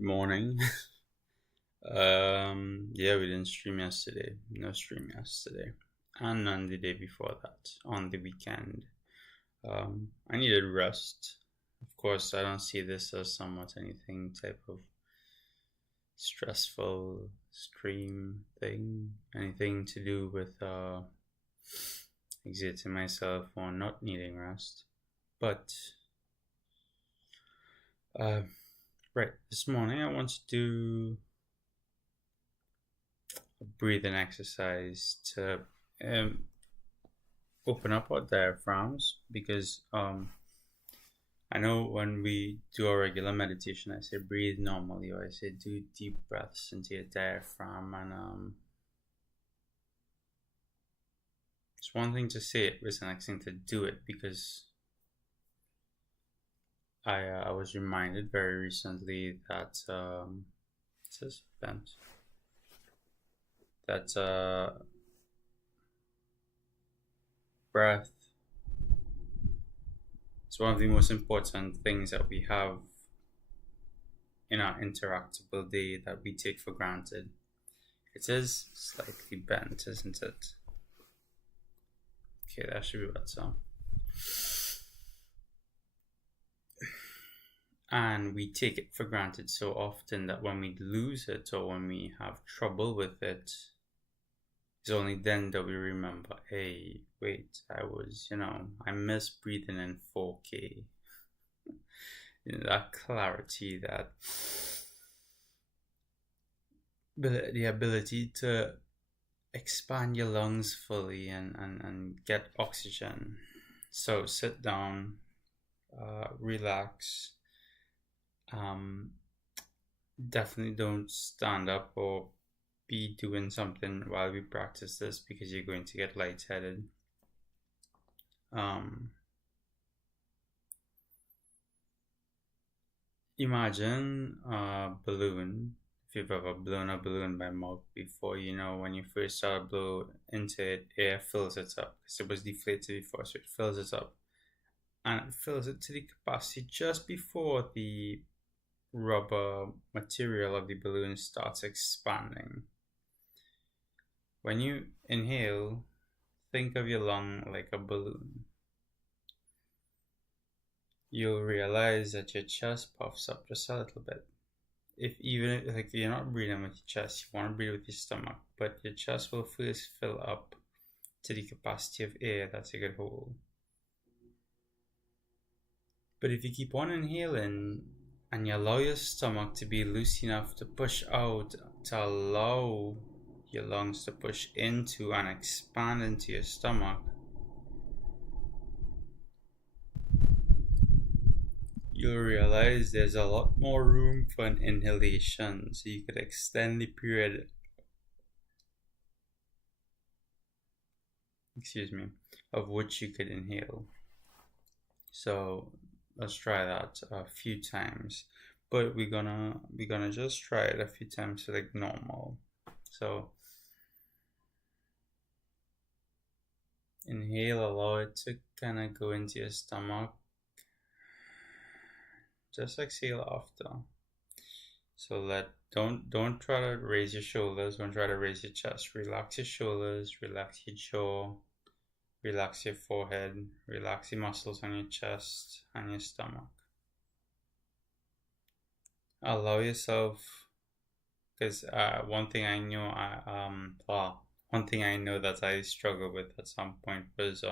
morning. Yeah, we didn't stream yesterday. No stream yesterday. And none the day before that, on the weekend. I needed rest. Of course, I don't see this as somewhat anything type of stressful stream thing. Anything to do with exerting myself or not needing rest. But uh right, this morning I want to do breathing exercise to um, open up our diaphragms because I know when we do our regular meditation, I say breathe normally, or I say do deep breaths into your diaphragm, and it's one thing to say it, but it's the next thing to do it because I was reminded very recently that it says event that breath is one of the most important things that we have in our interactable day that we take for granted. It is slightly bent, isn't it? Okay, that should be better. And we take it for granted so often that when we lose it or when we have trouble with it, it's only then that we remember, hey, wait, I miss breathing in 4K. That clarity, the ability to expand your lungs fully and get oxygen. So sit down, relax. Definitely don't stand up or be doing something while we practice this because you're going to get lightheaded. Imagine a balloon. If you've ever blown a balloon by mouth before, when you first start to blow into it, air fills it up because it was deflated before, so it fills it up. And it fills it to the capacity just before the rubber material of the balloon starts expanding. When you inhale, think of your lung like a balloon. You'll realize that your chest puffs up just a little bit. If you're not breathing with your chest, you want to breathe with your stomach, but your chest will first fill up to the capacity of air that you could hold. But if you keep on inhaling and you allow your stomach to be loose enough to push out, to allow your lungs to push into and expand into your stomach, you'll realize there's a lot more room for an inhalation, so you could extend the period of which you could inhale. So let's try that a few times, but we're gonna just try it a few times like normal. So inhale, allow it to kind of go into your stomach. Just exhale after. So don't try to raise your shoulders, don't try to raise your chest. Relax your shoulders, relax your jaw, relax your forehead, relax the muscles on your chest and your stomach. Allow yourself, because one thing I know that I struggled with at some point was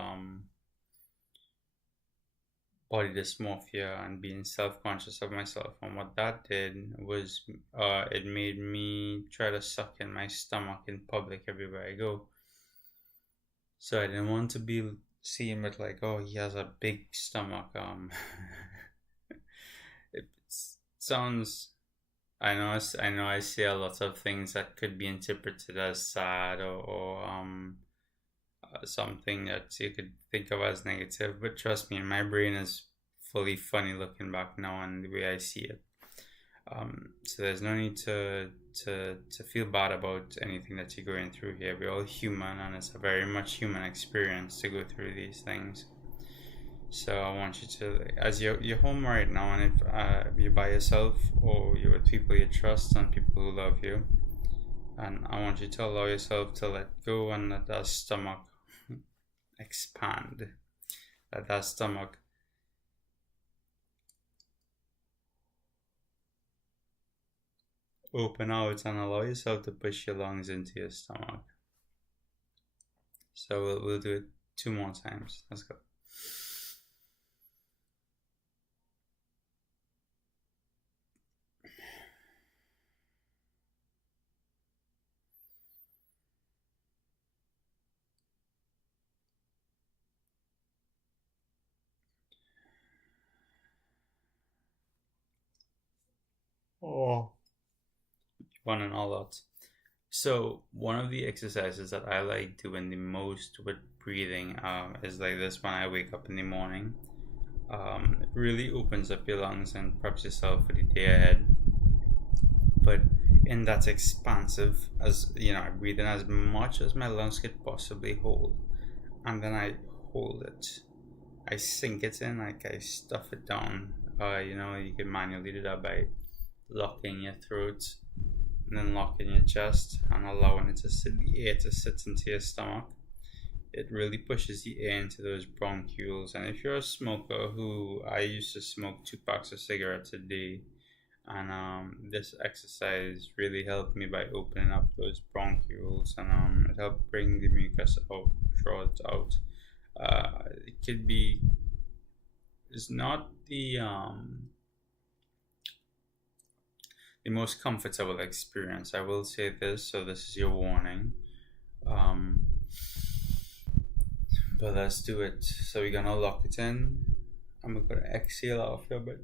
body dysmorphia and being self-conscious of myself. And what that did was it made me try to suck in my stomach in public everywhere I go. So I didn't want to be seen with like, oh, he has a big stomach. It sounds, I know I say a lot of things that could be interpreted as sad or something that you could think of as negative, but trust me, my brain is fully funny looking back now and the way I see it. So there's no need to feel bad about anything that you're going through here. We're all human, and it's a very much human experience to go through these things. So I want you to, as you're home right now, and if you're by yourself or you're with people you trust and people who love you, and I want you to allow yourself to let go and let that stomach expand. Let that stomach open out and allow yourself to push your lungs into your stomach. So we'll do it 2 more times. Let's go. Oh. One and all out. So one of the exercises that I like doing the most with breathing is like this when I wake up in the morning. It really opens up your lungs and preps yourself for the day ahead. But in that expansive, as you know, I breathe in as much as my lungs could possibly hold, and then I hold it. I sink it in, like I stuff it down. You can manually do that by locking your throat and then locking your chest and allowing it to sit, the air to sit into your stomach. It really pushes the air into those bronchioles. And if you're a smoker, who I used to smoke 2 packs of cigarettes a day, and this exercise really helped me by opening up those bronchioles, and it helped bring the mucus out, draw it out. It could be, it's not the most comfortable experience. I will say this, so this is your warning. Um, but let's do it. So we're gonna lock it in. I'm gonna exhale off your bit.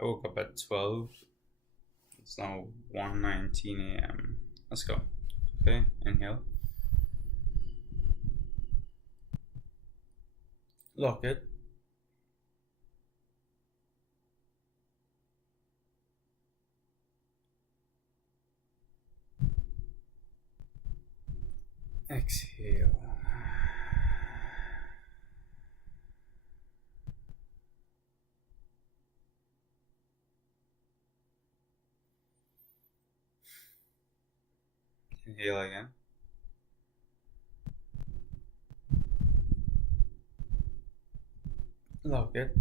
I woke up at 12. It's now 1:19 a.m. Let's go. Okay, inhale. Lock it. Exhale. Inhale again. Lock it.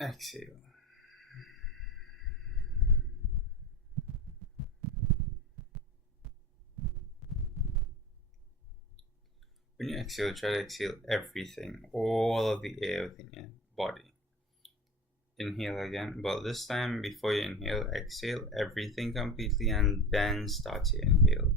Exhale. When you exhale, try to exhale everything, all of the air within your body. Inhale again, but this time before you inhale, exhale everything completely and then start to inhale.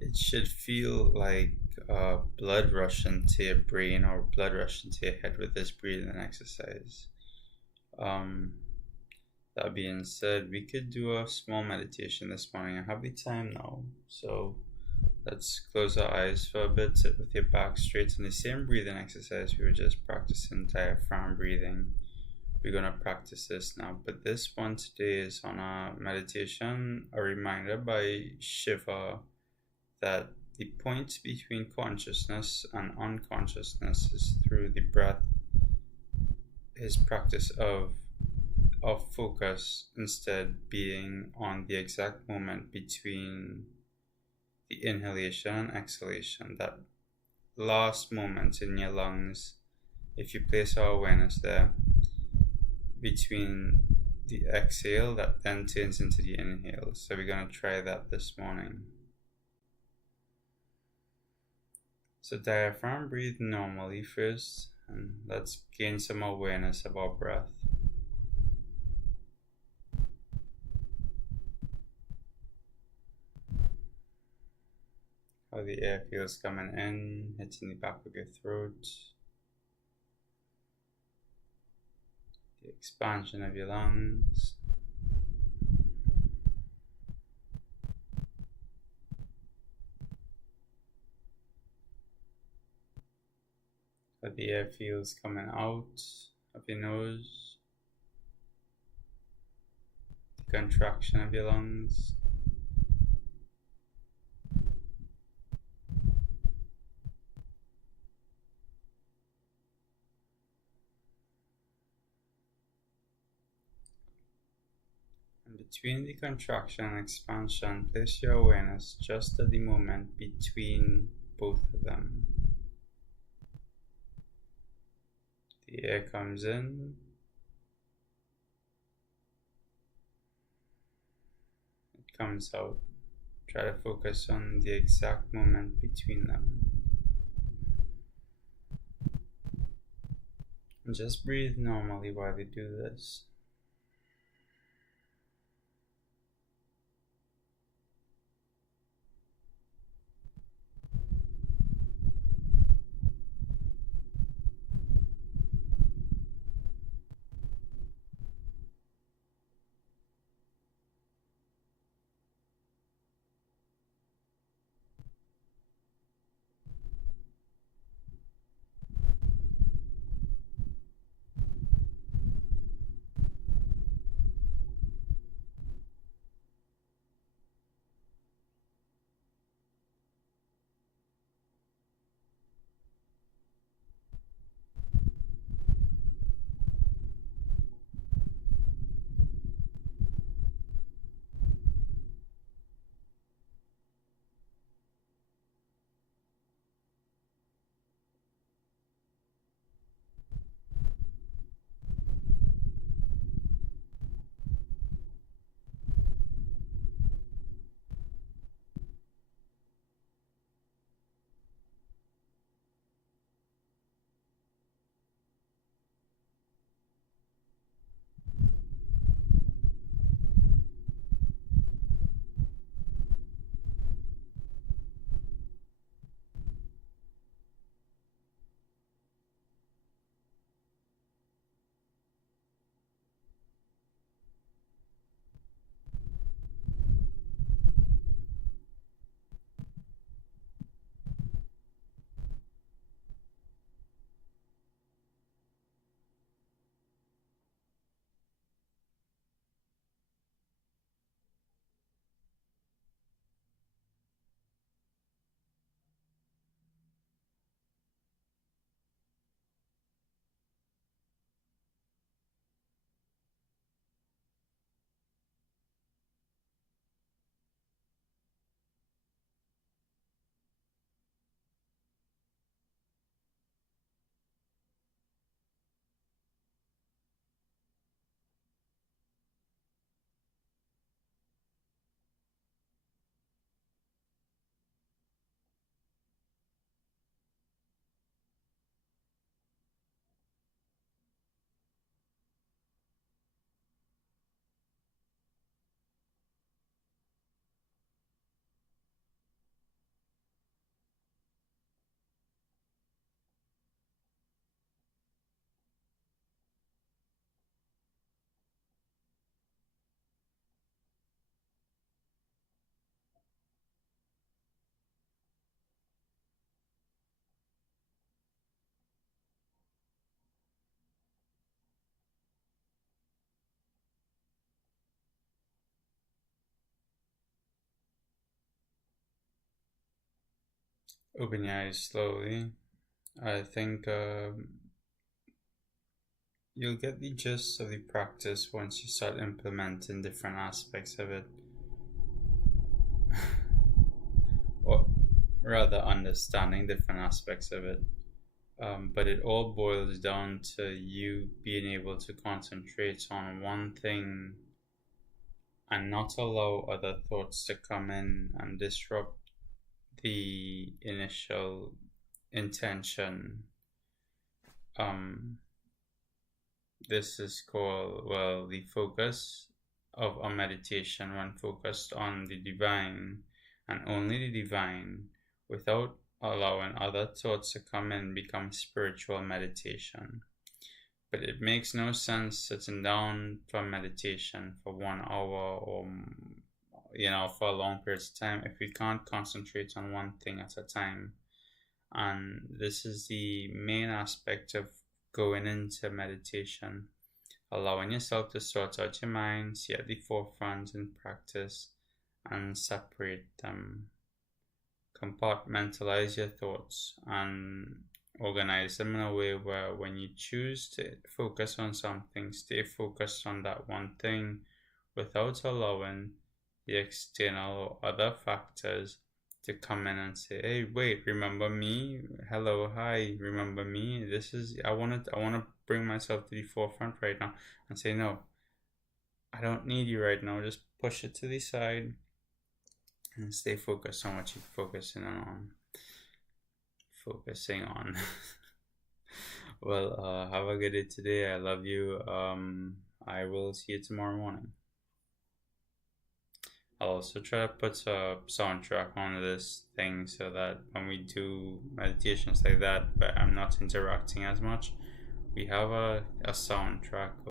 It should feel like blood rush into your brain or blood rush into your head with this breathing exercise. Um, that being said, we could do a small meditation this morning. I have the time now, so let's close our eyes for a bit, sit with your back straight in the same breathing exercise we were just practicing, diaphragm breathing. We're gonna practice this now, but this one today is on a meditation, a reminder by Shiva that the point between consciousness and unconsciousness is through the breath. His practice of focus instead being on the exact moment between the inhalation and exhalation, that last moment in your lungs. If you place our awareness there between the exhale that then turns into the inhale. So we're going to try that this morning. So diaphragm breathe normally first, And let's gain some awareness of our breath. How the air feels coming in, hitting the back of your throat. The expansion of your lungs. How the air feels coming out of your nose. The contraction of your lungs. And between the contraction and expansion, place your awareness just at the moment between both of them. The air comes in, it comes out. Try to focus on the exact moment between them. And just breathe normally while you do this. Open your eyes slowly. I think you'll get the gist of the practice once you start implementing different aspects of it. Or rather, understanding different aspects of it. But it all boils down to you being able to concentrate on one thing and not allow other thoughts to come in and disrupt the initial intention um this is called, well, the focus of a meditation when focused on the divine and only the divine without allowing other thoughts to come in becomes spiritual meditation. But it makes no sense sitting down for meditation for 1 hour or for a long period of time if we can't concentrate on one thing at a time. And this is the main aspect of going into meditation, allowing yourself to sort out your mind, see at the forefront in practice, and separate them. Compartmentalize your thoughts and organize them in a way where when you choose to focus on something, stay focused on that one thing without allowing the external or other factors to come in and say, hey, wait, remember me? Hello, hi, remember me? This is, I want to bring myself to the forefront right now and say, no, I don't need you right now. Just push it to the side and stay focused on what you're focusing on. Well, have a good day today. I love you. I will see you tomorrow morning. I'll also try to put a soundtrack on this thing so that when we do meditations like that, but I'm not interacting as much, we have a soundtrack